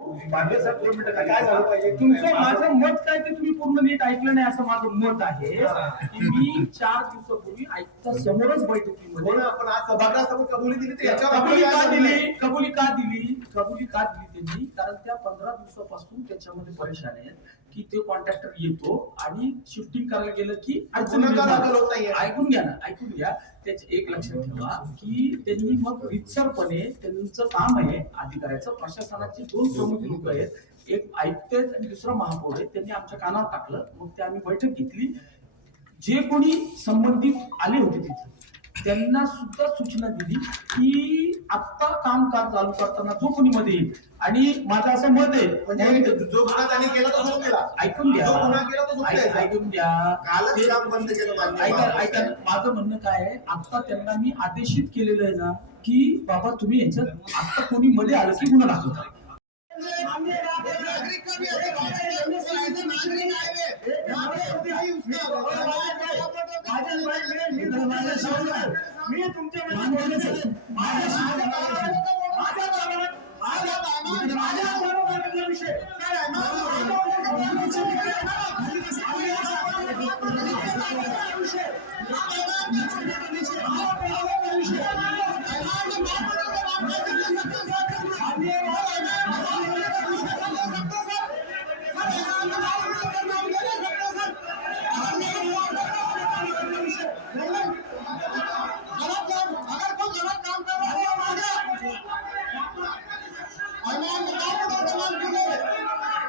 मान्य साहेब 2 मिनिटं काय झालं पाहिजे तुमचं माझं मत काय ते तुम्ही पूर्ण नीट ऐकलं नाही असं माझं मत आहे की मी 4 दिवसापूर्वी आयुक्ता समोरच बैठकीमध्ये आपण आज सभागृहासमोर कबुली दिली तर याच्यावर कबुली का दिली त्यांनी कारण त्या 15 दिवसापासून त्याच्यामध्ये परेशान आहेत की ते कॉन्ट्रॅक्टर येतो आणि शिफ्टिंग करायला गेलं की ऐकून घ्या त्याचे एक लक्षात ठेवा की त्यांनी मग रितसरपणे त्यांचं काम आहे अधिकाऱ्याचं प्रशासनाची 2 प्रमुख लोक आहेत एक आयुक्त आहेत आणि दुसरा महापौर आहे त्यांनी आमच्या कानावर टाकलं मग ते आम्ही बैठक घेतली जे कोणी संबंधित आले होते तिथे त्यांना सुद्धा सूचना दिली की आता कामकाज चालू करताना जो कोणी मध्ये येईल आणि माझं असं मत आहे म्हणजे जो गुन्हा त्यांनी केला तो सोडला ऐकून घ्या जो गुन्हा केला तो सोडला ऐकून घ्या कालच काम बंद केलं ऐका माझं म्हणणं काय आहे आता त्यांना मी आदेशित केलेलं आहे ना की बाबा तुम्ही यांच्यात आता कोणी मध्ये आलं की गुन्हा दाखवता मी तुमच्या